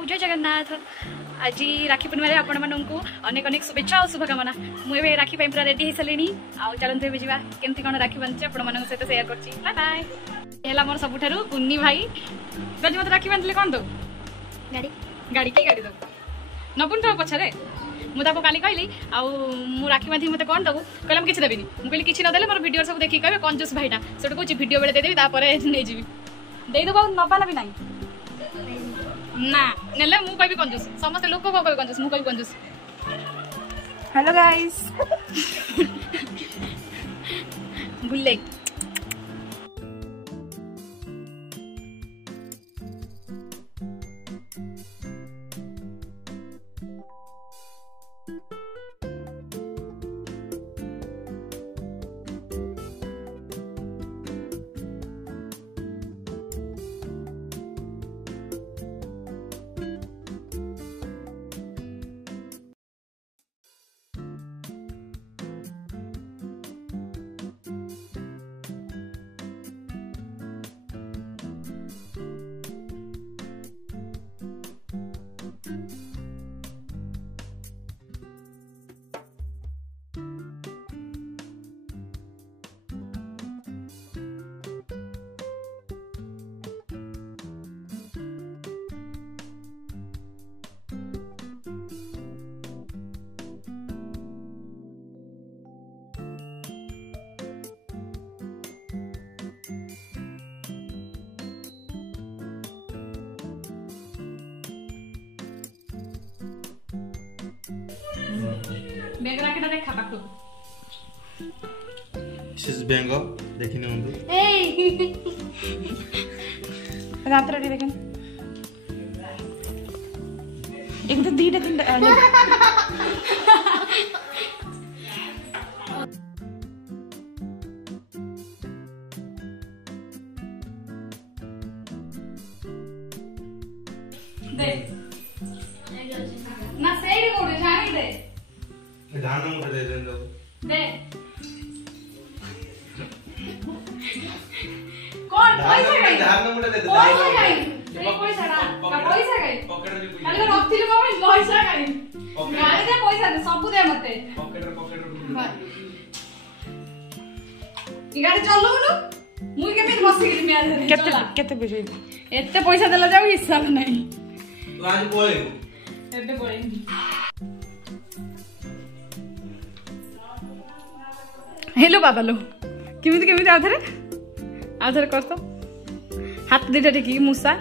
जय जगन्नाथ। आज राखी पूर्णिमा आपण मानू अनेक अनेक शुभेच्छा और शुभकामना। मुझे राखी पूरा रेडी हो सारे आउ चलते हुए जावा केमती कौन राखी बांधे आपण मान सहित सेयार करछि। Bye bye. है मोर सबुठारु कुन्नी भाई गज मत राखी बांधले कौन दो गाड़ी गाड़ी की गाड़ी दो नपुन तो पछरे मुझे काली कहली आउ राखी बांधी मत कौन दबू कहला किसी देवी मुझे किसी नदेले मोर वीडियो सब देखिए कहे कंजूस भाईटा से कौन वीडियो बेले देदेवी नहीं जी देदेव नबाला भी नहीं ना नेले मु कहबी कंजूस समस्त लोक को कहबी कंजूस मु कहबी कंजूस। हेलो गाइस बुल्ले बेंग राखी देखा पाकु दिस बेंग देखिने हुंदु ए रात रे देखन एक तो दीटा तीनटा दे ना सेडी कोडे जानी दे ध्यान मुझे दे देंगे दे कौन पैसा गई ध्यान मुझे दे दे पैसा गई ये पैसा ना का पैसा गई पॉकेट रे पूछ खाली रखथिले मम्मी पैसा गई गाड़ी दे पैसा दे सब दे मते पॉकेट रे ई गाड़ी चललो नु मुई के में बसी के मिया दे केते बुझे एते पैसा देला जाऊ हिसाब नहीं तू आज बोले एते बोले हेलो बाबा लो केमिति केमिति आधरे कर तो हाथ दीटा टेकी मूसा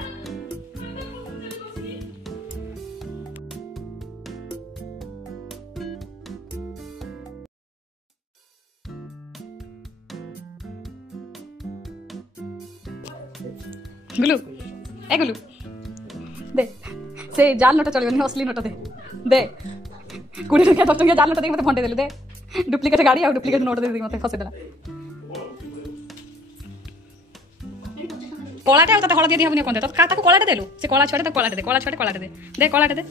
गुलू ए गुलू दे से जाल नोट चलबनी असली नोट दे दे 20 टका 10 टका जाल नोट दे मते फंटे देलु दे डुप्लीकेट गाड़ी और डुप्लीकेट नोट दे दी मते फसे देला कोलाटे आ त हळदिया दिया हबनी कोन दे त का ताको कोलाटे देलु से कोला छोड़े त कोलाटे दे कोला छोड़े कोलाटे दे कोलाटे दे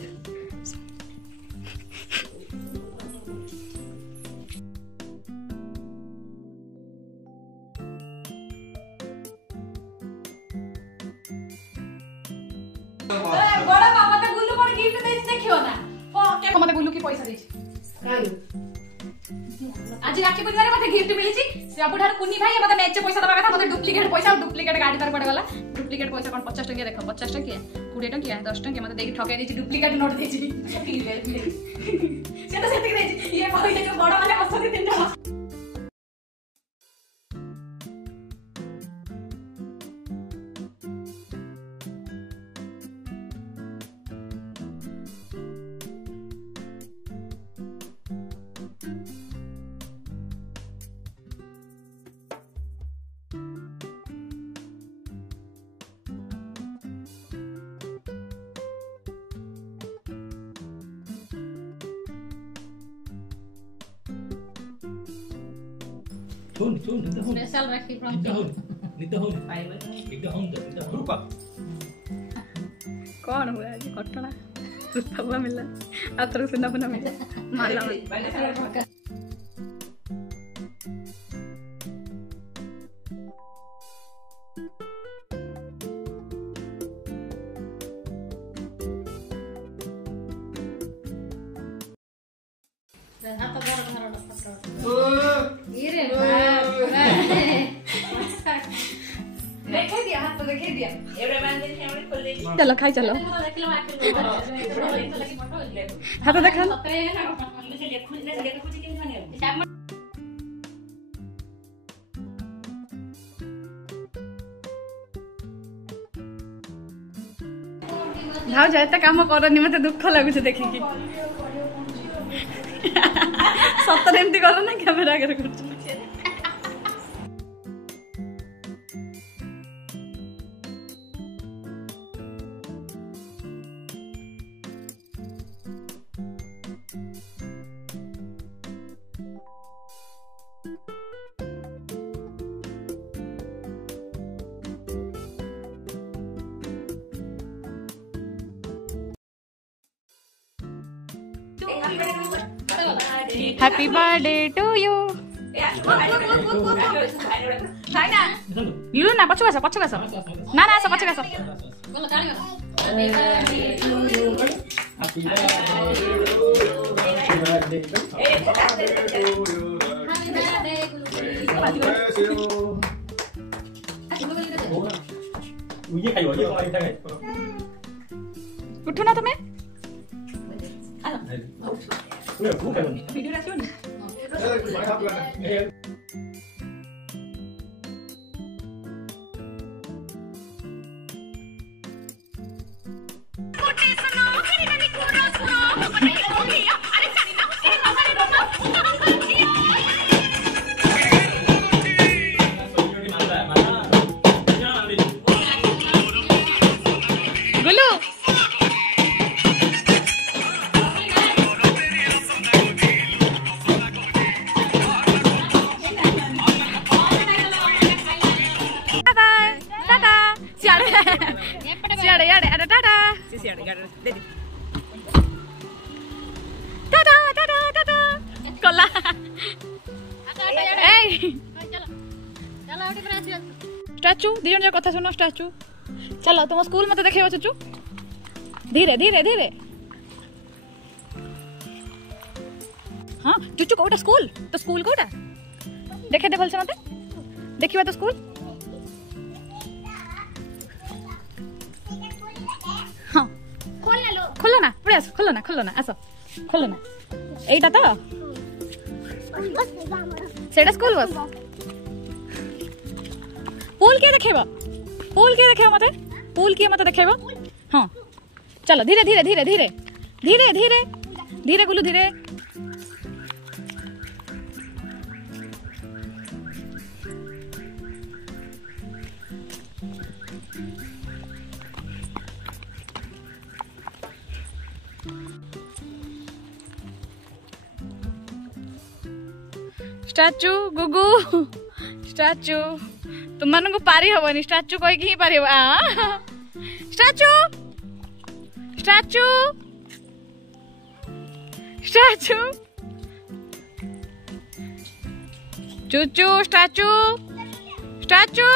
बड़ा बाबा त गुल्लू कोन गिफ्ट देछ देखियो ना के मते गुल्लू की पैसा देछ काई आज राखी पूर्णिमा रे मते गिफ्ट मिली छी से अबुठार कुन्नी भाई मते मैच पैसा दबा कथा मते डुप्लीकेट पैसा और डुप्लीकेट गाड़ी तार पड़े वाला डुप्लीकेट पैसा कोन 50 टका देखो 50 टका 20 टका 10 टका मते देखि ठकाई देछि डुप्लीकेट नोट देछि से तो सेति देछि ये पैसा जो बड़ा वाला बसती तीनटा स्पेशल राखी फ्रॉम कौन हुआ आज घटना रुपा मिला आप तरह सुना बना मिला माला चलो खाई चलो हाथ देखा भाव एत कम करनी मत दुख लगुच देखिकी सतरे एमती कर ना कैमेरा आगे कर Happy birthday to you. You na pachu gasa. Na asa pachu gasa. Happy birthday to you. Happy birthday to you. उठो ना तुम्हें वीडियो रासियो नि गुल्लू स्टैचू दी जन कथा सुनो स्टैचू चलो तुम स्कूल मत देखे चुचू धीरे धीरे धीरे हाँ चुचू कोटा स्कूल तो स्कूल कोटा देखे दे भलसे मते देखिबा तो स्कूल हाँ खोलो ना पड़े आसो खोलो ना आसो खोलो ना एटा तो सेटा स्कूल बस पूल के देखेबा मते पूल के मते देखेबा हाँ चलो धीरे धीरे धीरे धीरे धीरे धीरे धीरे गुल्लू धीरे स्टैचू गुगु स्टैचू तुम मन को पारी हबनी स्टैचू कोई ही पारी स्टैचू स्टैचू स्टैचू चूचू स्टैचू स्टैचू